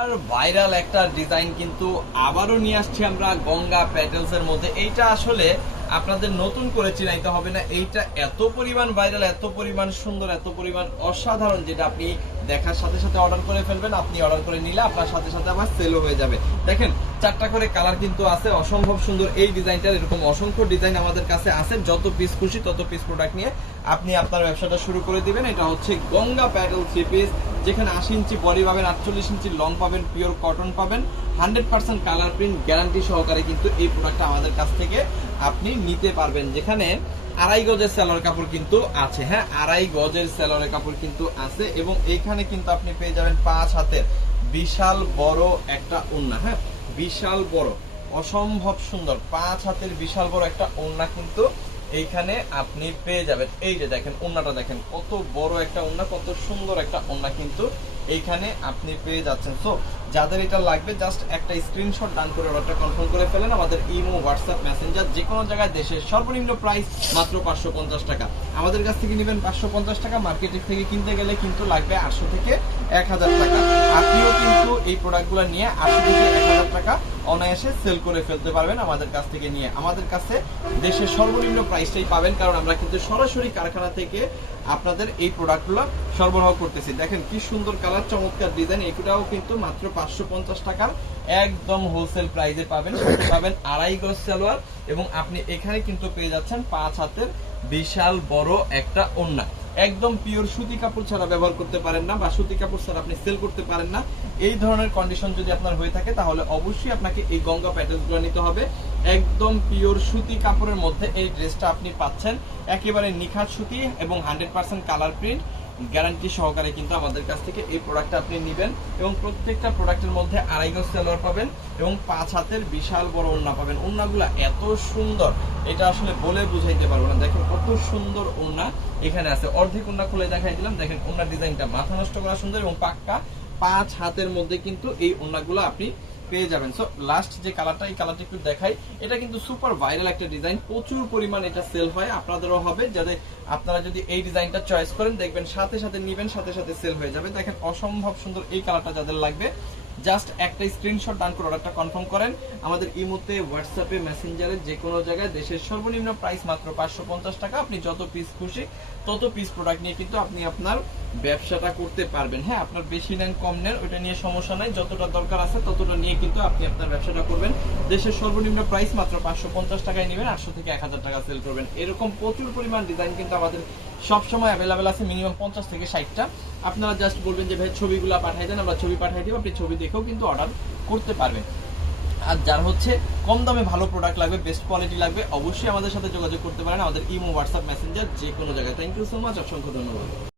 আর viral একটা design কিন্তু আবারও নিয়ে আসছি আমরা গঙ্গা প্যাটেলস এর মধ্যে। এইটা আসলে আপনাদের নতুন করে চিনাইতে হবে না, এইটা এত পরিমাণ ভাইরাল, এত পরিমাণ সুন্দর, এত পরিমাণ অসাধারণ, যেটা আপনি দেখার সাথে সাথে অর্ডার করে ফেলবেন। আপনি অর্ডার করে নিলে আপনার সাথে সাথে আবার সেলও হয়ে যাবে। দেখেন 4টা করে কালার কিন্তু আছে, অসম্ভব সুন্দর এই ডিজাইনটার। এরকম অসংখ্য ডিজাইন আমাদের কাছে আছে, যত পিস খুশি তত পিস প্রোডাক্ট নিয়ে আপনি আপনার ব্যবসাটা শুরু করে দিবেন। এটা হচ্ছে গঙ্গা প্যাটেল 3 পিস, যেখানে 80 ইঞ্চি বডি পাবেন, 48 ইঞ্চি লং পাবেন, পিওর কটন পাবেন, 100% কালার প্রিন্ট গ্যারান্টি সহকারে কিন্তু এই প্রোডাক্টটা আমাদের কাছ থেকে আপনি নিতে পারবেন। যেখানে 2.5 গজের সেলর কাপড় কিন্তু আছে, হ্যাঁ 2.5 গজের সেলরের কাপড় কিন্তু আছে। এবং এইখানে কিন্তু আপনি পেয়ে যাবেন 5 হাতের বিশাল বড় একটা ওড়না, হ্যাঁ বিশাল বড়, অসম্ভব সুন্দর 5 হাতের বিশাল বড় একটা ওড়না কিন্তু এইখানে আপনি পেয়ে যাবেন। এই যে দেখেন ওড়নাটা, দেখেন কত বড় একটা ওড়না, কত সুন্দর একটা ওড়না কিন্তু এইখানে আপনি পেয়ে যাচ্ছেন। সো যাদের এটা লাগবে জাস্ট একটা স্ক্রিনশট ডান করে অর্ডারটা কনফার্ম করে ফেলেন। আমাদের ইমো, হোয়াটসঅ্যাপ, মেসেঞ্জার যে কোনো জায়গায়, দেশের সর্বনিম্ন প্রাইস মাত্র 550 টাকা। আমাদের কাছ থেকে নেবেন 550 টাকা, মার্কেটের থেকে কিনতে গেলে কিন্তু লাগবে 800 থেকে 1000 টাকা। আপনিও কিন্তু এই প্রোডাক্টগুলো নিয়ে 800 থেকে 1000 টাকা অনায়াসে সেল করে ফেলতে পারবেন আমাদের কাছ থেকে নিয়ে। আমাদের কাছে দেশের সর্বনিম্ন প্রাইসটাই পাবেন, কারণ আমরা কিন্তু সরাসরি কারখানা থেকে আপনাদের এই প্রোডাক্টগুলো সরবরাহ করতেছি। দেখেন কি সুন্দর কালার, চমৎকার ডিজাইন। এটাও কিন্তু মাত্র 550 টাকার একদম হোলসেল প্রাইসে পাবেন। পাবেন 2.5 গজ সালোয়ার, এবং আপনি এখানে কিন্তু পেয়ে যাচ্ছেন 5 হাতের বিশাল বড় একটা ওড়না। একদম পিওর সুতি কাপড় ছাড়া ব্যবহার করতে পারেন না, বা সুতি কাপড় ছাড়া আপনি সেল করতে পারেন না। এই ধরনের কন্ডিশন যদি আপনার হয়ে থাকে, তাহলে অবশ্যই আপনাকে এই গঙ্গা প্যাটেলসগুলো নিতে হবে। একদম পিওর সুতি কাপড়ের মধ্যে এই ড্রেসটা আপনি পাচ্ছেন, একেবারে নিখাত সুতি এবং 100% কালার প্রিন্ট গ্যারান্টি সহকারে কিন্তু আমাদের কাছ থেকে এই প্রোডাক্টটা আপনি নেবেন। এবং প্রত্যেকটা প্রোডাক্টের মধ্যে 2.5 গজ সালোয়ার পাবেন এবং 5 হাতের বিশাল বড় ওড়না পাবেন। ওড়নাগুলো এত সুন্দর, এটা আসলে বলে বুঝাইতে পারবো না। দেখেন কত সুন্দর ওড়না এখানে আছে। অর্ধেক ওড়না খুলে দেখাই দিলাম। দেখেন ওড়নার ডিজাইনটা মাথা নষ্ট করা সুন্দর, এবং পাক্কা 5 হাতের মধ্যে কিন্তু এই ওড়নাগুলো আপনি পেয়ে যাবেন। সো লাস্ট যে কালারটা, এই কালারটা একটু দেখাই। এটা কিন্তু সুপার ভাইরাল একটা ডিজাইন, প্রচুর পরিমাণ এটা সেল হয়, আপনাদেরও হবে। যাতে আপনারা যদি এই ডিজাইনটা চয়েস করেন, দেখবেন সাথে সাথে নিবেন, সাথে সাথে সেল হয়ে যাবে। দেখেন অসম্ভব সুন্দর এই কালারটা যাদের লাগবে, জাস্ট একটা স্ক্রিনশট ডান করে অর্ডারটা কনফার্ম করেন। আমাদের ইমোতে, হোয়াটসঅ্যাপে, মেসেঞ্জারে যে কোনো জায়গায়, দেশের সর্বনিম্ন প্রাইস মাত্র 550 টাকা। আপনি যত পিস খুশি তত পিস প্রোডাক্ট নিয়ে কিন্তু আপনি আপনার ব্যবসাটা করতে পারবেন। হ্যাঁ আপনার বেশি নেন কম নেন ওইটা নিয়ে সমস্যা নাই, যতটা দরকার আছে ততটা নিয়ে কিন্তু আপনি আপনার ব্যবসাটা করবেন। দেশের সর্বনিম্ন প্রাইস মাত্র 550 টাকায় নেবেন, 800 থেকে 1000 টাকা সেল করবেন। এরকম প্রচুর পরিমাণ ডিজাইন কিন্তু আমাদের সবসময় অ্যাভেলেবেল আছে, মিনিমাম 50 থেকে 60টা। আপনারা জাস্ট বলবেন যে ভাই ছবিগুলো পাঠিয়ে দেন, আমরা ছবি পাঠিয়ে দিব, আপনি ছবি দেখেও কিন্তু অর্ডার করতে পারবেন। আর যার হচ্ছে কম দামে ভালো প্রোডাক্ট লাগবে, বেস্ট কোয়ালিটি লাগবে, অবশ্যই আমাদের সাথে যোগাযোগ করতে পারেন। আমাদের ইমো, হোয়াটসঅ্যাপ, মেসেঞ্জার যে কোনো জায়গায়। থ্যাংক ইউ সো মাচ, অসংখ্য ধন্যবাদ।